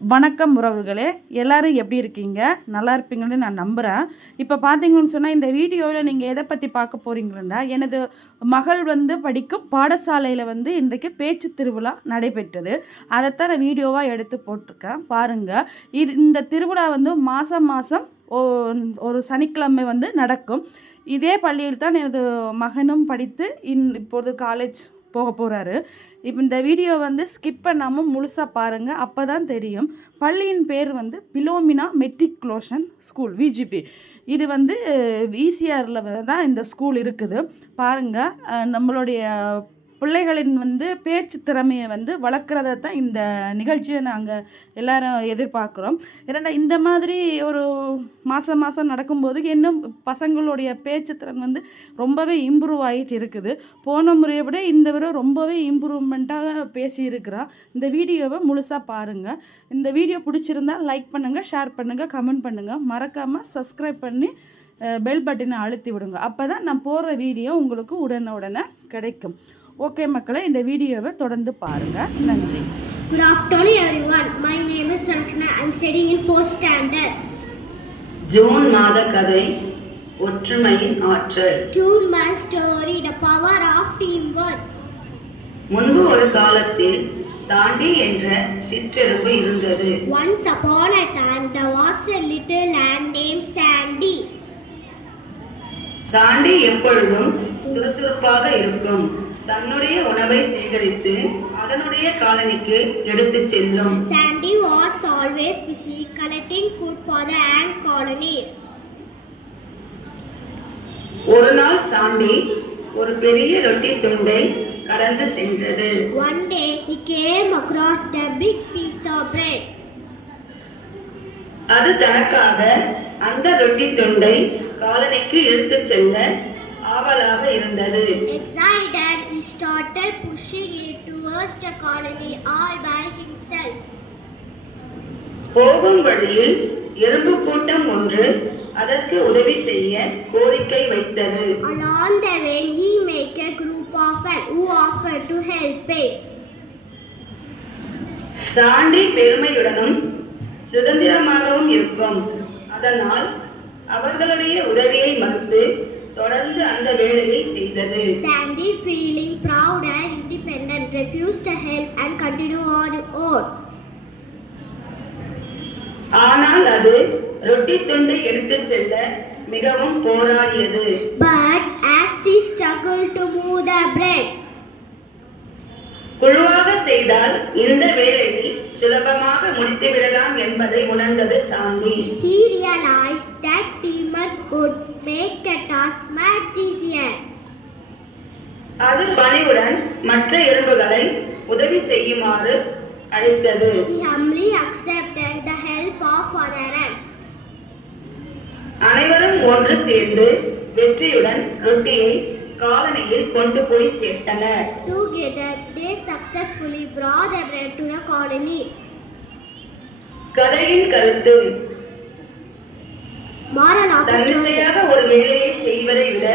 வணக்கம் உறவுகளே எல்லோரும் எப்படி இருக்கீங்க? நல்லா இருப்பீங்கன்னு நான் நம்புகிறேன் இப்போ பார்த்தீங்கன்னு சொன்னால் இந்த வீடியோவில் நீங்கள் எதை பற்றி பார்க்க போகிறீங்கன்னா எனது மகள் வந்து படிக்கும் பாடசாலையில் வந்து இன்றைக்கு பேச்சு திருவிழா நடைபெற்றது. அதைத்தான் நான் வீடியோவாக எடுத்து போட்டிருக்கேன். பாருங்கள் இது இந்த திருவிழா வந்து மாதம் மாதம் ஒரு சனிக்கிழமை வந்து நடக்கும். இதே பள்ளியில் தான் எனது மகனும் படித்து இன் இப்போது காலேஜ் போக போகிறாரு இப்போ இந்த வீடியோ வந்து ஸ்கிப் பண்ணாமல் முழுசாக பாருங்கள் அப்போ தான் தெரியும். பள்ளியின் பேர் வந்து பிலோமினா மெட்ரிகுலோஷன் ஸ்கூல் விஜிபி இது வந்து ஈசிஆரில் தான் இந்த ஸ்கூல் இருக்குது. பாருங்கள் நம்மளுடைய பிள்ளைகளின் வந்து பேச்சு திறமையை வந்து வளர்க்குறத தான் இந்த நிகழ்ச்சியை நாங்கள் எல்லாரும் எதிர்பார்க்குறோம். ஏன்னா இந்த மாதிரி ஒரு மாதம் மாதம் நடக்கும்போது இன்னும் பசங்களுடைய பேச்சு திறன் வந்து ரொம்பவே இம்ப்ரூவ் ஆகிட்டு இருக்குது. போன முறையை விட இந்த விட ரொம்பவே இம்ப்ரூவ்மெண்ட்டாக பேசியிருக்கிறான் இந்த வீடியோவை முழுசாக பாருங்கள் இந்த வீடியோ பிடிச்சிருந்தால் லைக் பண்ணுங்கள் ஷேர் பண்ணுங்கள் கமெண்ட் பண்ணுங்கள் மறக்காமல் சப்ஸ்கிரைப் பண்ணி பெல் பட்டனை அழுத்தி விடுங்க. அப்போ தான் நான் போடுற வீடியோ உங்களுக்கு உடனே உடனே கிடைக்கும். ஓகே மக்களை இந்த வீடியோவை தொடர்ந்து பாருங்கள் நன்றி Good afternoon everyone. My name is Sanchana. I'm studying in 4th standard. June மாத கதை ஒற்றுமையின் ஆற்றல் Tune my story, the power of teamwork. முன்பு ஒரு காலத்தில் சாண்டி என்ற சிற்றெரும்பு இருந்தது Once upon a time, there was a little lamb named Sandy. Sandy எப்பொழுதும் சுறுசுறுப்பாக இருக்கும் தன்னுடைய உணவை சேகரித்து அதனுடைய காலனிக்கு எடுத்துச் செல்லும் Sandy was always busy collecting food for the ant colony. ஒரு நாள் சாண்டி ஒரு பெரிய ரொட்டி துண்டை கடந்து சென்றது One day, he came across the big piece of bread. அது தனக்காக அந்த ரொட்டி துண்டை காலனிக்கு எடுத்துச் செல்ல ஆவலாக இருந்தது he started pushing it towards the colony all by himself. போகும் வழியில் எறும்பு கூட்டம் ஒன்று அதற்கு உதவி செய்ய கோரிக்கை வைத்தது Along the way, he met a group of ants who offered to help it. Sandy பெருமையுடனும் சுதந்திரமாகவும் இருக்கும் அதனால் அவர்களுடைய உதவியை மறுத்து தொடர்ந்து அந்த வேலையை செய்தது Sandy, feeling proud and independent, refused to help and continued on its own. ஆனால் அது ரொட்டி துண்டை எடுத்துச் செல்ல மிகவும் போராடியது But as he struggled to move the bread, குழுவாக செய்தால் இந்த வேலையை சுலபமாக முடித்து விடலாம் என்பதை உணர்ந்தது சாந்தி he realized that teamwork would make the task much easier. அது பணிவுடன் மற்ற எறும்புகளை உதவி செய்யுமாறு அழைத்தது. அனைவரும் ஒன்று சேர்ந்து வெற்றியுடன் ரொட்டியை காலனியில் கொண்டு போய் சேர்த்தனர் Together, they successfully brought the bread to the colony. கதையின் கருத்து. தன்னிசையாக ஒரு வேலையை செய்வதை விட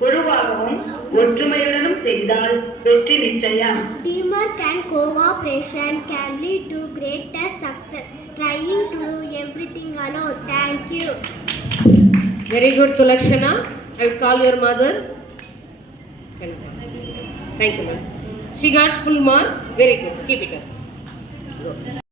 குழுவாகவும் ஒற்றுமையுடனும் செய்தால் வெற்றி நிச்சயம் Teamwork and cooperation can lead to greater success. Trying to do everything alone. Thank you. Very good, Tulakshana. I will call your mother. Thank you, ma'am. She got full marks. Very good. Keep it up. Go.